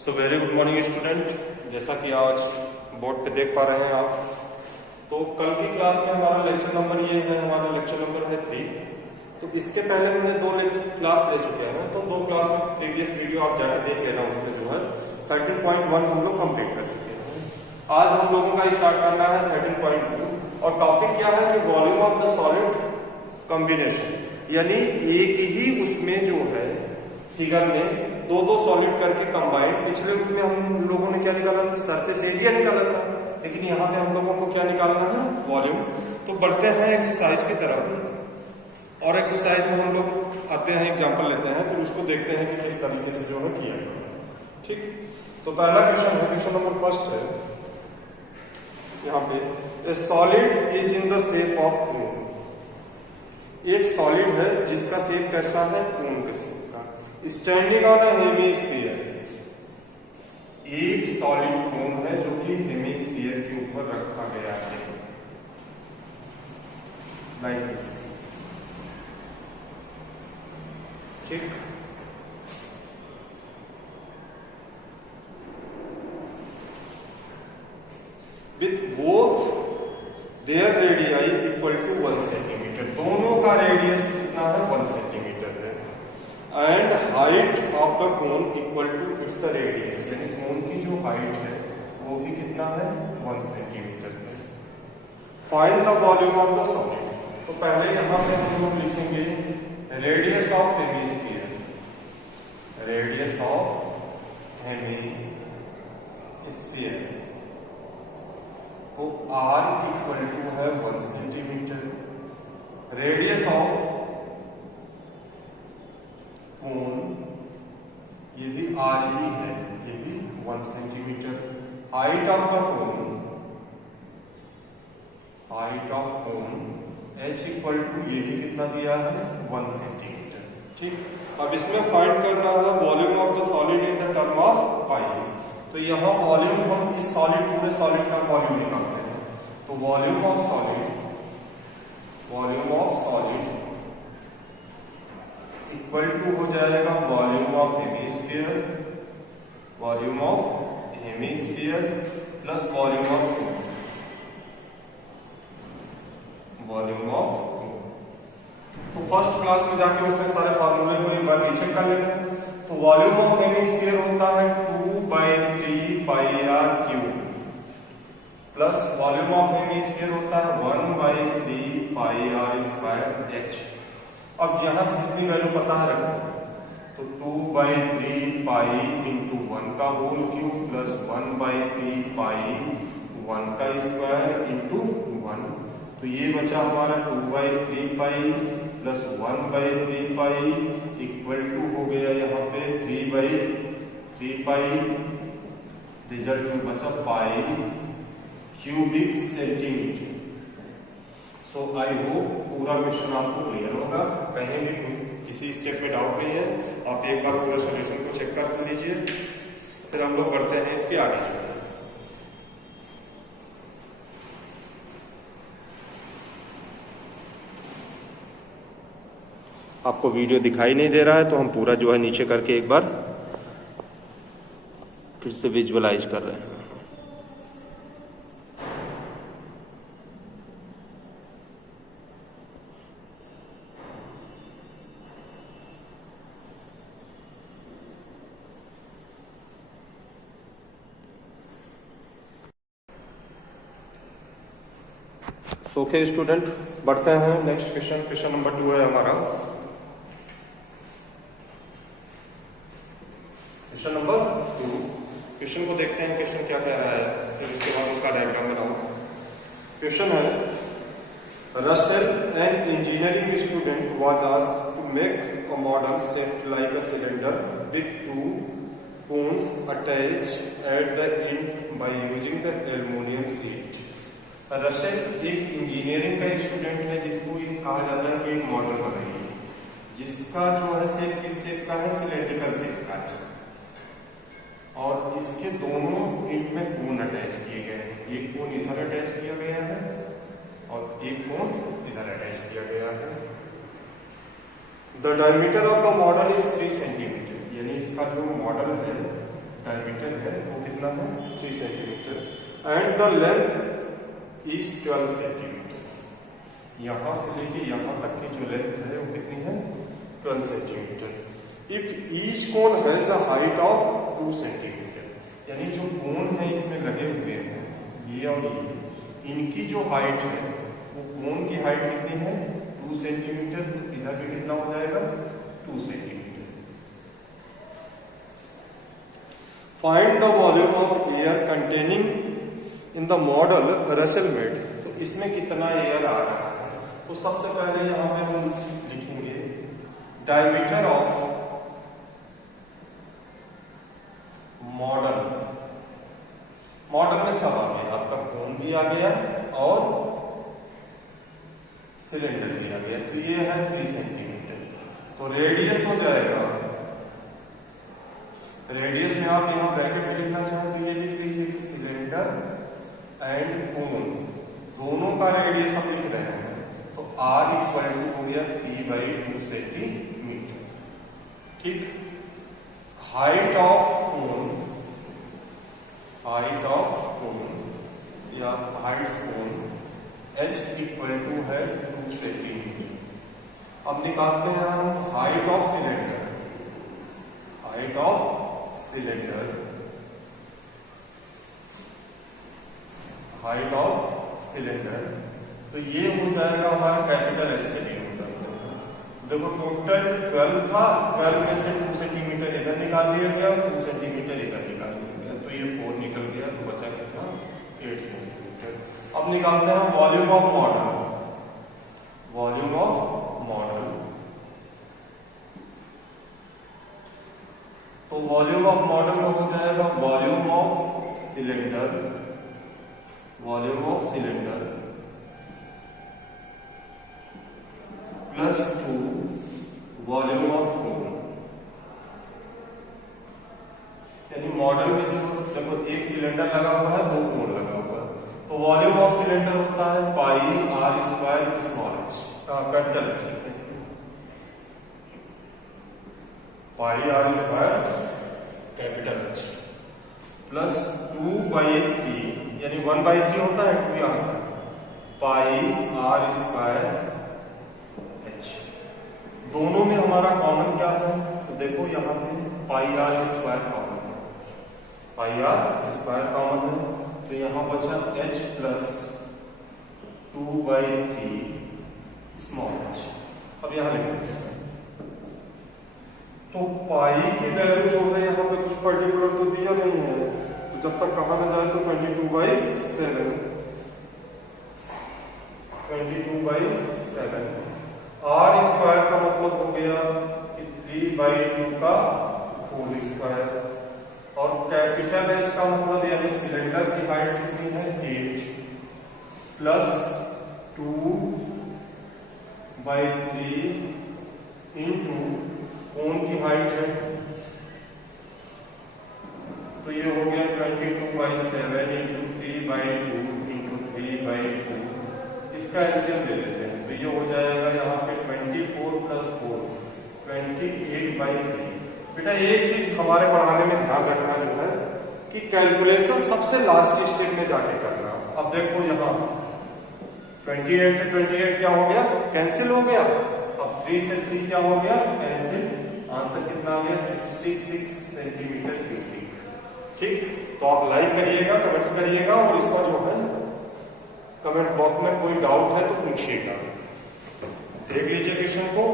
So very good morning student. जैसा कि आज बोर्ड पे देख पा रहे हैं आप, तो कल की क्लास में हमारा लेक्चर नंबर ये है, हमारा लेक्चर नंबर है 3। तो इसके पहले हमने 2 लेक्चर क्लास ले चुके हैं, तो 2 क्लास में प्रीवियस वीडियो आप जाकर देख लेना। उसमें जो है 13.1 हम लोग कंप्लीट कर चुके हैं। आज हम लोगों का स्टार्ट करना है 13.2 और टॉपिक क्या है कि volume of the solid combination, यानी एक ही उसमें जो है फिगर में दो सॉलिड करके कंबाइंड। पिछले उसमें हम लोगों ने क्या निकाला था, सरफेस एरिया निकाला था, लेकिन यहाँ पे हम लोगों को क्या निकालना है, वॉल्यूम। तो बढ़ते हैं एक्सरसाइज की तरफ, और एक्सरसाइज में हम लोग आते हैं, एग्जांपल लेते हैं, फिर उसको देखते हैं कि किस तरीके से जो है किया गया। ठीक, तो पहला क्वेश्चन है, क्वेश्चन नंबर 1 है यहाँ पे, ए solid is in the shape of cone. एक सॉलिड है जिसका शेप कैसा है, कोन के शेप का। स्टैंडिंग ऑन अ हेमिस्फीयर, एक सॉलिड कोन है जो कि हेमिस्फीयर के ऊपर रखा गया है, लाइक दिस। ठीक, with both their radii equal to 1 centimetre, दोनों का रेडियस कितना है, 1 सेंटीमीटर है। And height of the cone equal to its radius, यानी कोन की जो हाइट है वो भी कितना है, 1 सेंटीमीटर है। Find the volume of the solid. तो पहले यहां पे हम लोग लिखेंगे radius of hemisphere, radius of hemisphere तो r इक्वल टू है 1 सेंटीमीटर। रेडियस ऑफ कोन ये भी r ही है, ये भी 1 centimetre. Height of the cone, height of cone h equal to ये भी कितना दिया है, 1 सेंटीमीटर। ठीक, अब इसमें फाइंड कर रहा है volume of the solid in the term of pi. तो यहां वॉल्यूम, हम इस सॉलिड, पूरे सॉलिड का वॉल्यूम निकालते हैं। तो volume of solid, volume of solid equal to हो जाएगा volume of hemisphere, volume of hemisphere plus volume of cone, volume of cone. तो फर्स्ट क्लास में जाके उसमें सारे फार्मूले को एक बार रीचेक कर लेना। तो वॉल्यूम ऑफ हेमिस्फीयर होता है 2/3 pi R cube, plus volume of hemisphere होता है 1/3 पाई आर स्क्वायर एच। अब यहां से जितनी वैल्यू पता है रखो, तो 2/3 पाई इंटू 1 का होल क्यूब प्लस 1/3 पाई 1 का स्क्वायर इंटू 1। तो ये बचा हमारा 2/3 pi plus 1/3 pi equal to हो गया यहाँ पे 3/3 पाई, रिजल्ट में बचा pi cubic centimetre. So I hope पूरा क्वेश्चन आपको क्लियर होगा, कहीं भी किसी स्टेप में डाउट नहीं है। आप एक बार पूरा सॉल्यूशन को चेक कर लीजिए, फिर हम लोग बढ़ते हैं इसके आगे। आपको वीडियो दिखाई नहीं दे रहा है तो हम पूरा जो है नीचे करके एक बार फिर से विजुअलाइज कर रहे हैं। ओके स्टूडेंट, बढ़ते हैं नेक्स्ट क्वेश्चन। क्वेश्चन नंबर 2 है हमारा, क्वेश्चन नंबर 2। क्वेश्चन को देखते हैं, क्वेश्चन क्या कह रहा है, फिर उसके बाद उसका डायग्राम बनाओ। क्वेश्चन है, Russell an engineering student was asked to make a model shaped like a cylinder with 2 cones attached at the end by using the aluminum sheet। Russell एक इंजीनियरिंग का स्टूडेंट है जिसको ये कहा जाता है कि एक मॉडल बनाइए जिसका जो है शेप किस शेप का है, सिलेंड्रिकल शेप का है, और इसके दोनों एंड में कोन अटैच किए गए हैं। एक कोन इधर अटैच किया गया है और एक कोन इधर अटैच किया गया है। The diameter of the model is 3 centimetre, यानी इसका जो मॉडल है डायमीटर है वो कितना है 3 centimetre and the length is 12 centimetre. यहां से लेके यहां तक की जो लेंथ है वो कितनी है 12 centimetre. If each cone has a height of 2 centimetre, यानी जो कोन है इसमें लगे हुए हैं ये और ये, इनकी जो हाइट है वो कोन की हाइट कितनी है 2 सेंटीमीटर, तो इधर भी कितना हो जाएगा 2 centimetre. Find the volume of air containing in the model Russell made. तो इसमें कितना एयर आ रहा है, तो सबसे पहले यहां पे हम लिखेंगे डायमीटर ऑफ मॉडल। मॉडल में सब आ गया, आपका कोन भी आ गया और सिलेंडर भी आ गया, तो ये है 3 सेंटीमीटर। तो रेडियस हो जाएगा, रेडियस में आप यहां ब्रैकेट में लिखना चाहें तो ये लिख लीजिए कि सिलेंडर एंड कोन दोनों का रेडियस हम लिख रहे हैं, तो R इक्वल टू हो गया 3/2 सेंटीमीटर। ठीक, height of cone, height of cone या height cone H equal to है 2 सेंटीमीटर। अब निकालते हैं हम height of cylinder, height of cylinder, height of cylinder, तो ये हो जाएगा हमारा कैपिटल एस सेंटीमीटर। देखो टोटल 12 था, 12 में से 2 सेंटीमीटर इधर निकाल दिया गया, 2 सेंटीमीटर इधर निकाल दिया गया, तो ये 4 निकल गया, तो बचा कितना 8 सेंटीमीटर। अब निकालते हैं volume of model, volume of model. तो वॉल्यूम ऑफ मॉडल में हो जाएगा volume of cylinder, volume of cylinder plus 2 volume of कोन। यानी मॉडल में जो देखो एक सिलेंडर लगा हुआ है, 2 कोन लगा हुआ है, तो वॉल्यूम ऑफ सिलेंडर होता है पाई R square small h, capital H, पाई R square capital H plus 2/3, यानी 1/3 होता है, 2 यहां पर, पाई R स्क्वायर H। दोनों में हमारा कॉमन क्या है, तो देखो यहां पे पाई R स्क्वायर कॉमन है, पाई R स्क्वायर कॉमन है, तो यहां बचा H प्लस 2/3 स्मॉल h। अब यहां लिख देते हैं, तो पाई की वैल्यू जो है यहाँ पे कुछ पर्टिकुलर तो दिया नहीं है, तो जब तक कहा ना जाए तो 22/7, 22/7 R स्क्वायर का मतलब हो गया कि 3/2 का होल स्क्वायर, और कैपिटल H का मतलब यानी सिलेंडर की हाइट कितनी है 8 प्लस 2/3 इंटू कोन की हाइट है, तो ये हो गया 22/7 इंटू 3/2 इंटू 3/2। इसका एलसीएम ले लेते हैं, तो ये हो जाएगा यहाँ पे 24 प्लस 4 28/3। बेटा एक चीज हमारे पढ़ाने में ध्यान रखना जो है कि कैलकुलेशन सबसे लास्ट स्टेप में जाके करना। अब देखो यहाँ 28 से 28 क्या हो गया, कैंसिल हो गया, अब 3 से 3 क्या हो गया, कैंसिल, आंसर कितना आ गया 66 सेंटीमीटर क्यूबिक। ठीक, तो आप लाइक करिएगा, कमेंट करिएगा, और इसका जो है कमेंट बॉक्स में कोई डाउट है तो पूछिएगा, देख लीजिए क्वेश्चन को।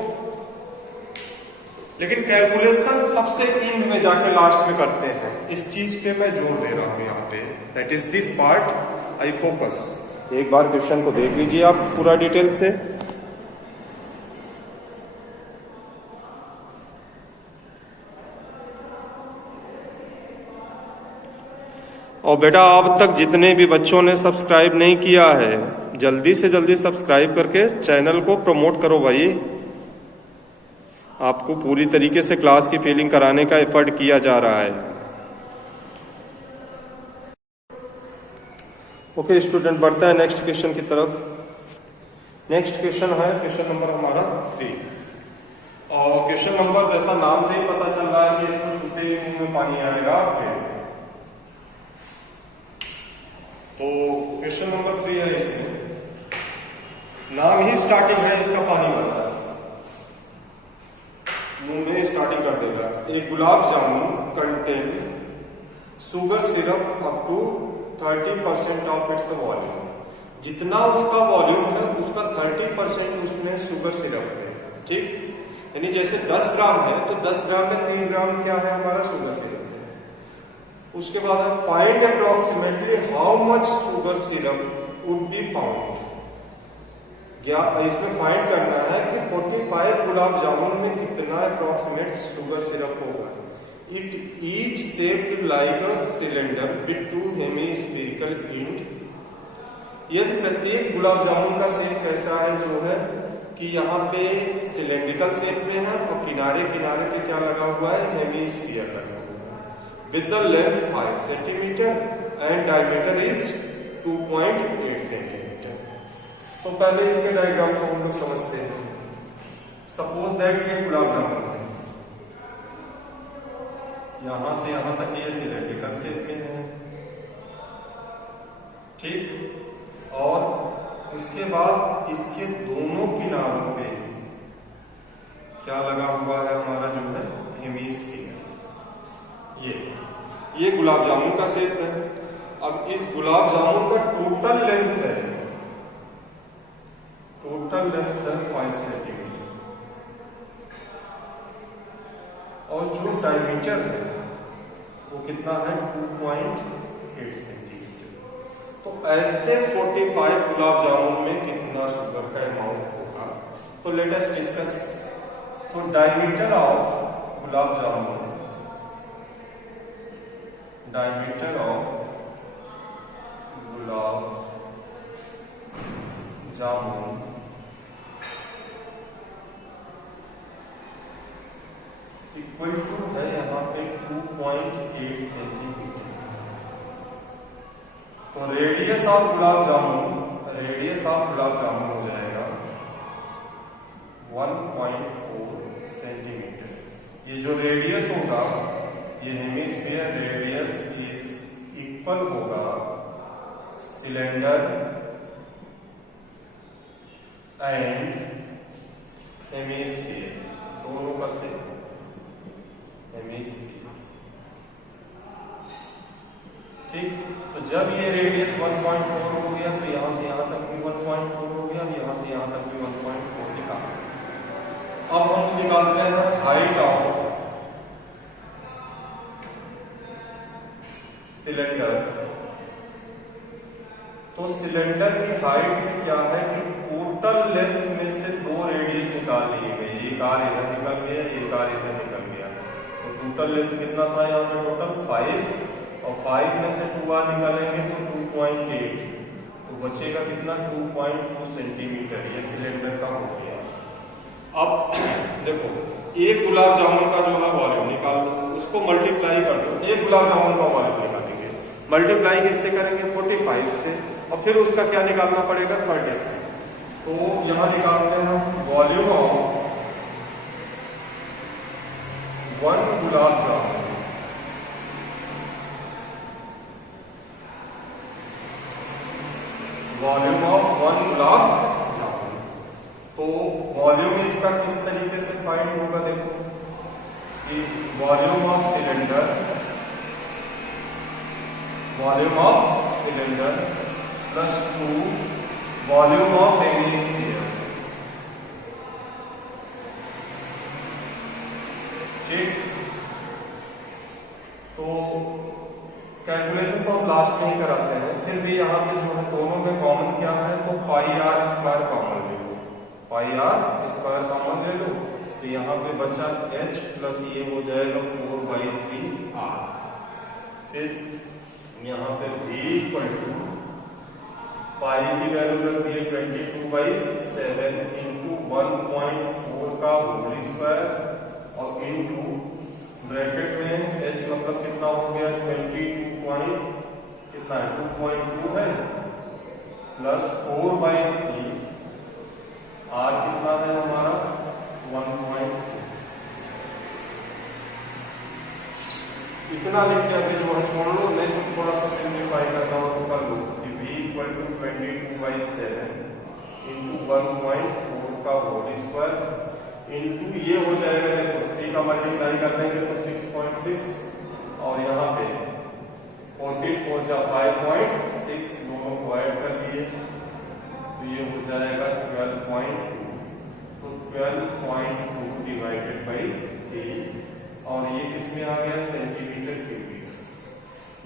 लेकिन कैलकुलेशन सबसे एंड में जाके लास्ट में करते हैं, इस चीज पे मैं जोर दे रहा हूं यहाँ पे, that is this part I focus. एक बार क्वेश्चन को देख लीजिए आप पूरा डिटेल से। और बेटा अब तक जितने भी बच्चों ने सब्सक्राइब नहीं किया है, जल्दी से जल्दी सब्सक्राइब करके चैनल को प्रमोट करो भाई। आपको पूरी तरीके से क्लास की फीलिंग कराने का एफर्ट किया जा रहा है। ओके स्टूडेंट, बढ़ता है नेक्स्ट क्वेश्चन की तरफ। नेक्स्ट क्वेश्चन है क्वेश्चन नंबर हमारा 3। और क्वेश्चन नंबर जैसा नाम से ही पता चल रहा है कि इसको छूते ही मुंह में पानी आएगा आपके। तो क्वेश्चन नंबर 3 है, इसमें नाम ही स्टार्टिंग है इसका पानी वाला, मुंह में स्टार्टिंग कर देगा। एक gulab jamun contain sugar syrup up to 30% of its volume. जितना उसका वॉल्यूम है उसका 30% उसमें शुगर सिरप है, ठीक। यानी जैसे 10 ग्राम है तो 10 ग्राम में 3 ग्राम क्या है हमारा शुगर सिरप है। उसके बाद है find approximately how much sugar syrup would be found. इसमें फाइंड करना है कि 45 गुलाब जामुन में कितना अप्रोक्सीमेट शुगर सिरप होगा। It each shaped like a cylinder with 2 hemispherical and. यदि प्रत्येक गुलाब जामुन का शेप कैसा है, जो है कि यहाँ पे सिलेंड्रिकल शेप में है और किनारे किनारे पे क्या लगा हुआ है, हेमिस्फीयर लगा हुआ है। With the length 5 centimetre and diameter is 2.8 centimetre. तो पहले इसके डायग्राम को हम लोग समझते हैं। सपोज दैट ये गुलाब जामुन है, यहां से यहां तक ये सिलेंड्रिकल शेप में है, ठीक। और उसके बाद इसके दोनों किनारों पे क्या लगा हुआ है हमारा, जो है हेमिस्फीयर। ये गुलाब जामुन का शेप है। अब इस गुलाब जामुन का टोटल लेंथ है, टोटल लेंथ है 5 सेंटीमीटर और जो डायमीटर है वो कितना है, 2.8 सेंटीमीटर। तो ऐसे 45 गुलाब जामुन में कितना शुगर का अमाउंट होगा, तो let us discuss. So diameter of gulab jamun, diameter of gulab jamun equal to है यहाँ पे 2.8 सेंटीमीटर। तो radius of gulab jamun, radius of gulab jamun हो जाएगा 1.4 सेंटीमीटर। ये जो रेडियस होगा, ये हेमिस्फीयर रेडियस इज इक्वल होगा सिलेंडर एंड हेमिस्फीयर, दोनों का से हेमिस्फीयर, ठीक। तो जब ये रेडियस 1.4 हो गया तो यहां से यहां तक भी 1.4 हो गया, यहां से यहां तक भी 1.4 निकाल। अब हम निकालते हैं हाइट ऑफ सिलेंडर। तो सिलेंडर की हाइट में क्या है कि टोटल लेंथ में से 2 रेडियस निकाल लिए गए, एक आर इधर निकल गया, एक आर इधर निकल गया। तो टोटल लेंथ कितना था यहाँ पे, टोटल 5, और 5 में से 2 आर निकालेंगे तो 2.8, तो बचेगा कितना, 2.2 सेंटीमीटर। ये सिलेंडर का हो गया। अब देखो, एक गुलाब जामुन का जो है वॉल्यूम निकाल लो, उसको मल्टीप्लाई कर दो। एक गुलाब जामुन का वॉल्यूम निकालेंगे, मल्टीप्लाई किससे करेंगे, 45 से, और फिर उसका क्या निकालना पड़ेगा, 30। तो यहां निकालते हैं volume of 1 gulab jamun, volume of 1 gulab jamun. तो वॉल्यूम इसका किस तरीके से फाइंड होगा, देखो कि volume of cylinder, volume of cylinder plus 2 volume of hemisphere, ठीक। तो कैलकुलेशन तो हम लास्ट में ही कराते हैं, फिर भी यहाँ पे जो है दोनों में कॉमन क्या है, तो पाई आर स्क्वायर कॉमन ले लो, पाई आर स्क्वायर कॉमन ले लो। तो यहाँ पे बचा h प्लस ये हो जाएगा 4/3r। फिर यहाँ पे v इक्वल टू पाई की वैल्यू रख दी 22/7 इंटू 1.4 का होल स्क्वायर और इंटू ब्रैकेट में h मतलब कितना हो गया, 22 कितना है, 2.2 है, प्लस 4/3, r कितना है हमारा 1.4। इतना लिख के अभी जो है छोड़ लो, नहीं तो थोड़ा सा सिंप्लीफाई करता हूँ तो कर लो कि v इक्वल टू 22/7 इंटू 1.4 का होल स्क्वायर इंटू ये हो जाएगा, देखो 3 का मल्टीप्लाई कर देंगे तो 6.6 और यहाँ पे 44 जा 5.6 दोनों को ऐड कर लिए तो ये हो जाएगा 12.2, तो 12.2 डिवाइडेड बाई 3 और ये किसमें आ गया सेंटीमीटर क्यूबिक।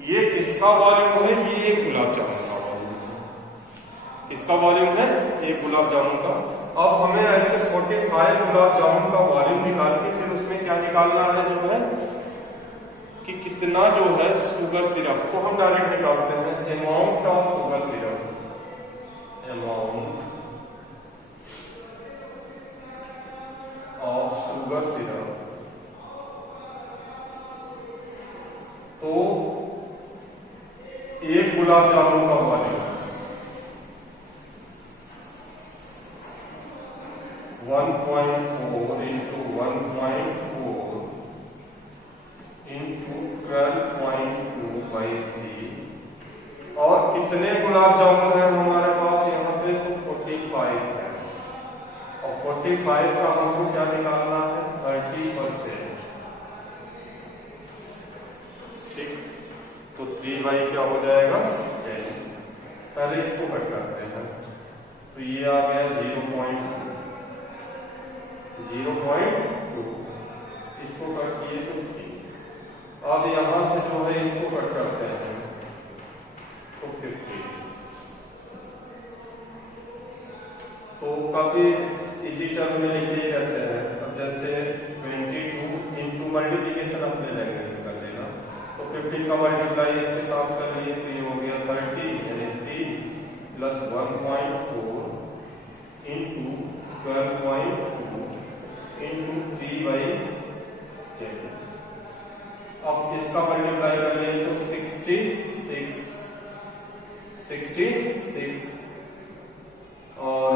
ये किसका वॉल्यूम है? ये एक गुलाब जामुन का वॉल्यूम है। इसका वॉल्यूम है एक गुलाब जामुन का। अब हमें ऐसे 45 गुलाब जामुन का वॉल्यूम निकाल के फिर उसमें क्या निकालना है जो है कि कितना जो है शुगर सिरप, तो हम डायरेक्ट निकालते हैं amount of sugar syrup, amount of sugar syrup. तो एक गुलाब जामुन का वॉल्यूम 1.4 इंटू 1.4 इंटू 12.2/3 और कितने गुलाब जामुन है हमारे पास यहाँ पे? तो 45 है और 45 का हमको क्या निकालना है? 30%। ठीक, तो 3 क्या हो जाएगा 10। पहले इसको कट करते हैं तो ये आ गया 0.2, इसको कट किए तो 3। अब यहां से जो है इसको कट करते हैं तो 50। तो काफी इजी टर्म में लिखे जाते हैं। अब जैसे 22 इंटू मल्टीप्लीकेशन अपने लैंग्वेज में कर लेना, तो 15 का मल्टीप्लाई इसके साथ कर लिए तो ये हो गया 30 यानी 3 प्लस 1.4 इंटू 12.2 इंटू 3/10। अब इसका मल्टीप्लाई कर लिए तो 66 और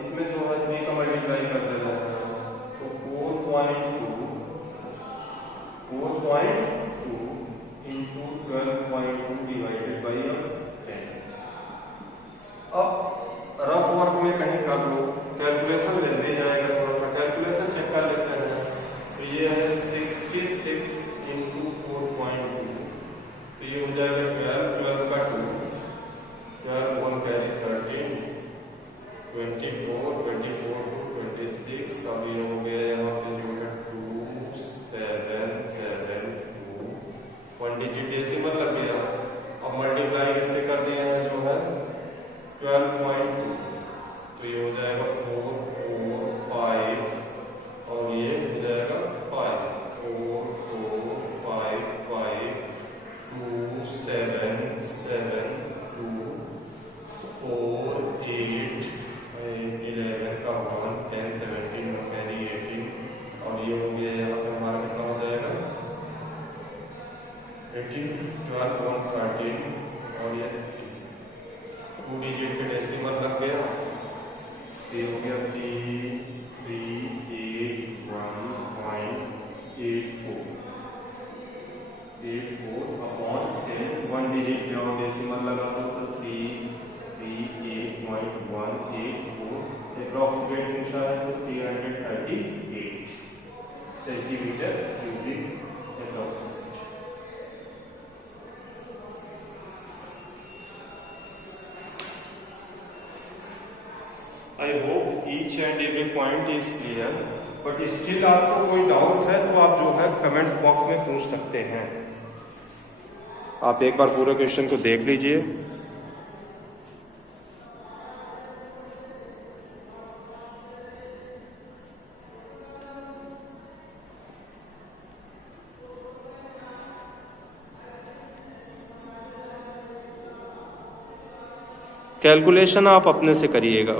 इसमें जो है 3 का मल्टीप्लाई कर देना है तो 4.2 इंटू 12.2 डिवाइडेड बाई 10। अब रफ वर्क में कहीं कर लो, कैलकुलेशन ले दे जाएगा, थोड़ा सा कैलकुलेशन चेक कर लेते हैं। तो ये है 66 इंटू 4.2 तो ये हो जाएगा 12 का 2, 12 1 कैरी 13 24 24 26। अब ये हो गया यहाँ पे जो है 2 7 7 2 1 डिजिट डेसिमल लग गया। अब मल्टीप्लाई इससे कर दिए हैं जो है 12.2 तो ये हो जाएगा 4 4 5 और ये हो जाएगा 5 4 4 5 5 2 7 7 2 4 8 11 का 1 10 17 और कैरी 18 और ये हो गया यहाँ पे हमारा कितना हो जाएगा 18 12 1 13 और ये 2 डिजिट के डेसिमल लग गया। ये हो गया 338.84 अपॉन 10 1 डिजिट का डेसिमल लगा तो 338.184 अप्रॉक्सीमेट पूछा है तो 338 centimetre cubic approximate. I hope each and every point is clear, but still आपको कोई डाउट है तो आप जो है कमेंट बॉक्स में पूछ सकते हैं। आप एक बार पूरे क्वेश्चन को देख लीजिए। कैलकुलेशन आप अपने से करिएगा।